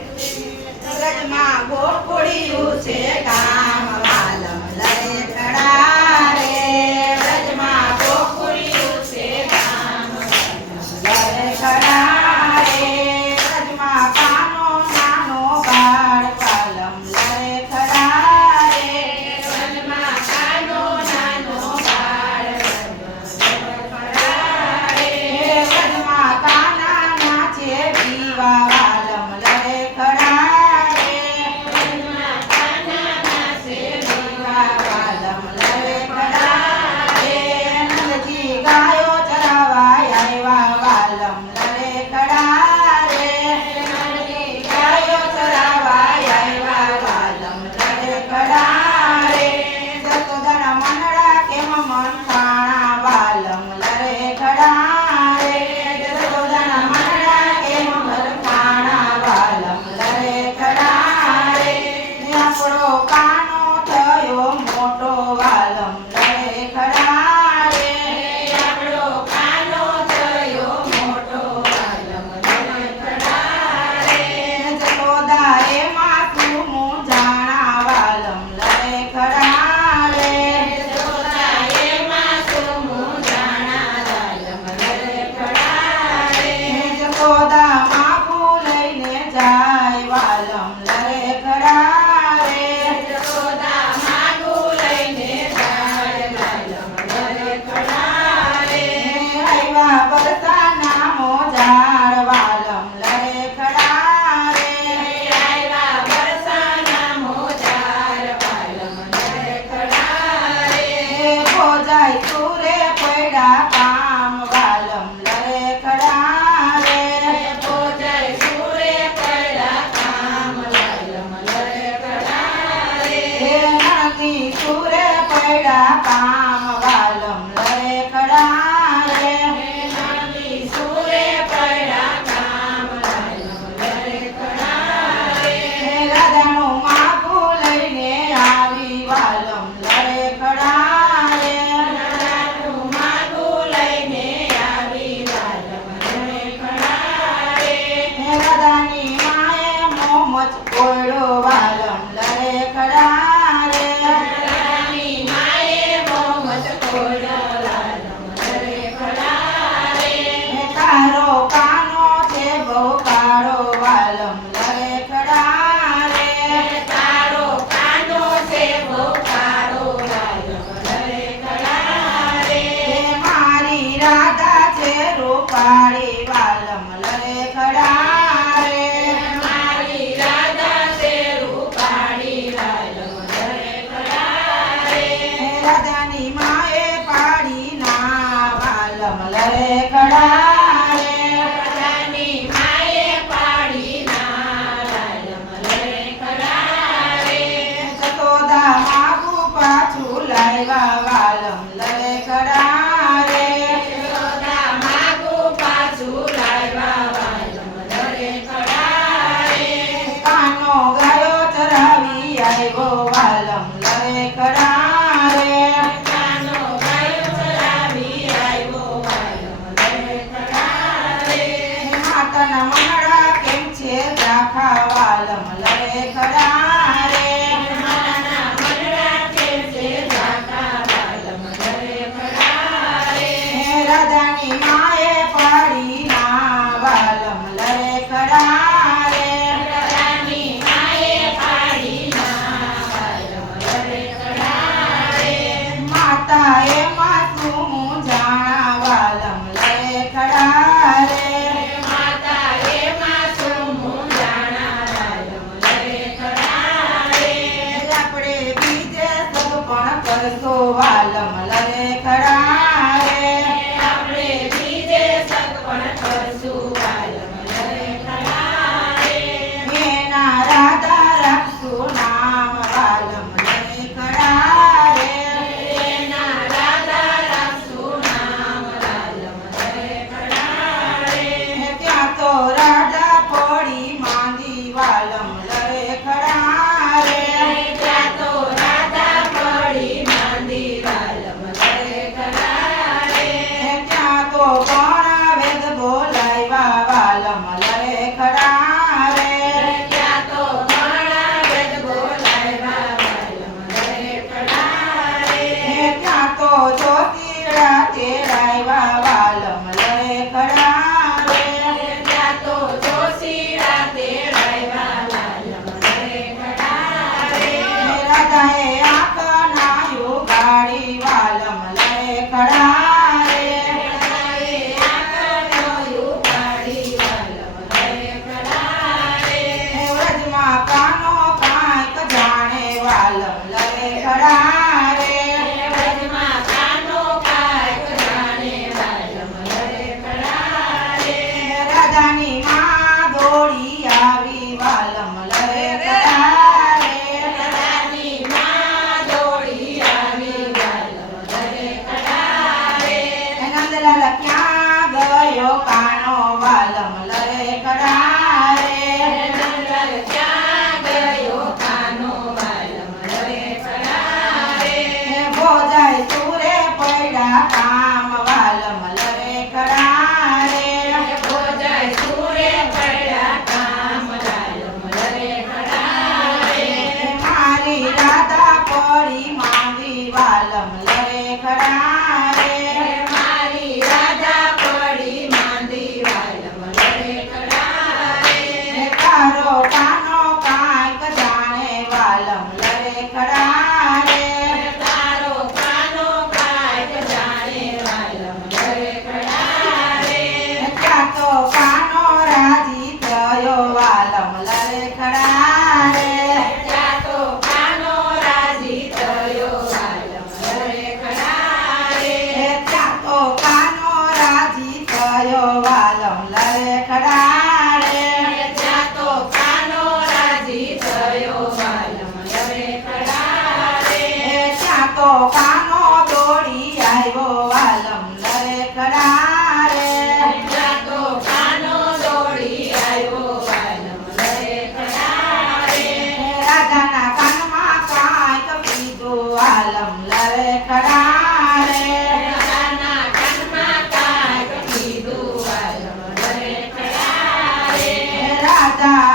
વ્રજમાં ગોકુળિયું છે ગામ વાલમ લરેખડા રે વ્રજમાં ગોકુળિયું છે ગામ લરેખડા રે વ્રજમાં કાનો નાનો બાળ વાલમ લરેખડા રે વ્રજમાં કાનો નાનો બાળ લરેખડા રે વ્રજમાં કાના નાચે દીવા વાલમ લરેખડા રે વ્રજમાં કાના નાચે દીવા વાલમ લરેખડા રે નંદજી ગાયો ચરાવા આવ્યા વાલમ લરેખડા રે નંદજી ગાયો ચરાવા આવ્યા વાલમ લરેખડા રે જસોદાના મનડા કેમ મન ખાણા વાલમ લરેખડા રે જસોદાના મનડા કેમ મન ખાણા વાલમ લરેખડા રે ને આપણો કાનો થયો મોટો વાલમ લરેખડા રે આપણો કાનો થયો મોટો વાલમ લરેખડા રે જસોદાએ માથું મૂંઝાણા વાલમ લરેખડા રે જસોદાએ માથું મૂંઝાણા વાલમ લરેખડા રે જસોદા માગું લઈને જાય વાલમ લરેખડા રે જસોદા માગું લઈને જાય વાલમ લરેખડા રે આવ્યા બરસાના મોજાર વાલમ લરેખડા રે આવ્યા બરસાના મોજાર વાલમ લરેખડા રે ભોજાય તુરે પડ્યા કામ વાલમ લરેખડા રે ભોજાય તુરે પડ્યા કામ વાલમ લરેખડા રે નંદી તુરે પડ્યા કામ વાલમ લરેખડા રે નંદી તુરે પડ્યા કામ વાલમ લરેખડા રે રાધાનું માગું લઈને આવી વાલમ લરેખડા રે રાધાનું માગું લઈને આવી વાલમ લરેખડા રે રાધાની માએ મોમચ કોયડો વાલમ લરેખડા રે રાધાની માએ મોમચ કોયડો વાલમ લરેખડા રે તારો કાનો છે બહુ કાળો વાલમ લરેખડા રે તારો કાનો છે બહુ કાળો વાલમ લરેખડા રે મારી રાધા છે રૂપાળી વાલમ લરેખડા રે મારી રાધા છે રાજા